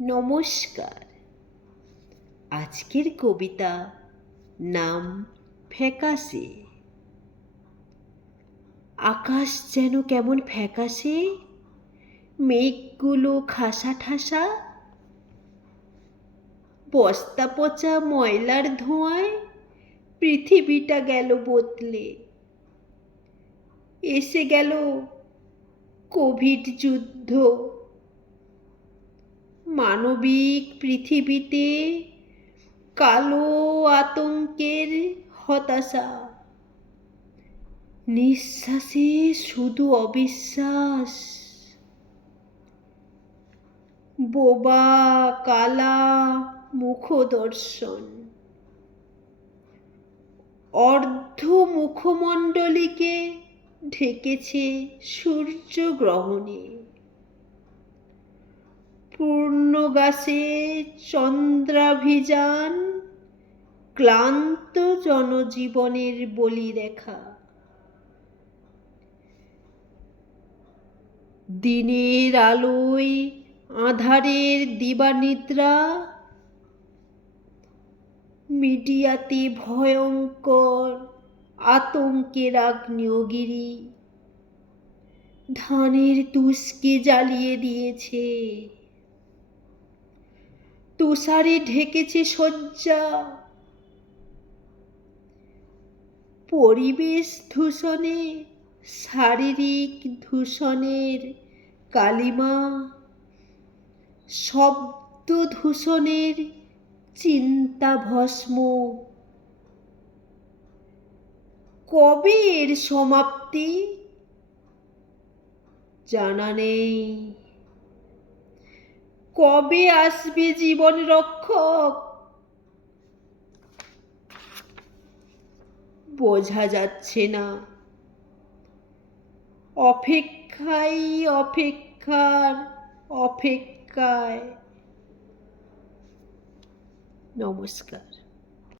নমস্কার। আজকের কবিতা নাম ফ্যাকাশে। আকাশ যেন কেমন ফ্যাকাশে, মেঘগুলো খাসা ঠাসা, বস্তা পচা ময়লার ধোঁয়ায় পৃথিবীটা গেল বদলে। এসে গেল কোভিড যুদ্ধ, মানবিক পৃথিবীতে কালো আতঙ্কের হতাশা। নিঃশ্বাসে শুধু অবিশ্বাস, বোবা কালা মুখদর্শন। অর্ধ মুখমণ্ডলীকে ঢেকেছে সূর্যগ্রহণে। পূর্ণগাসে চন্দ্রাভিযান, ক্লান্ত জনজীবনের বলিরেখা। দিনের আলোয় আঁধারের দিবানিদ্রা, মিডিয়াতে ভয়ঙ্কর আতঙ্কের আগ্নেয়গিরি ধানের তুষকে জ্বালিয়ে দিয়েছে। তুষারে ঢেকেছে শয্যা, পরিবেশ দূষণে শারীরিক দূষণের কালিমা, শব্দ দূষণের চিন্তা ভস্ম। কবে এর সমাপ্তি জানা নেই। কবে আসবে জীবন রক্ষক বোঝা যাচ্ছে না। অপেক্ষায় অপেক্ষার অপেক্ষায়। নমস্কার।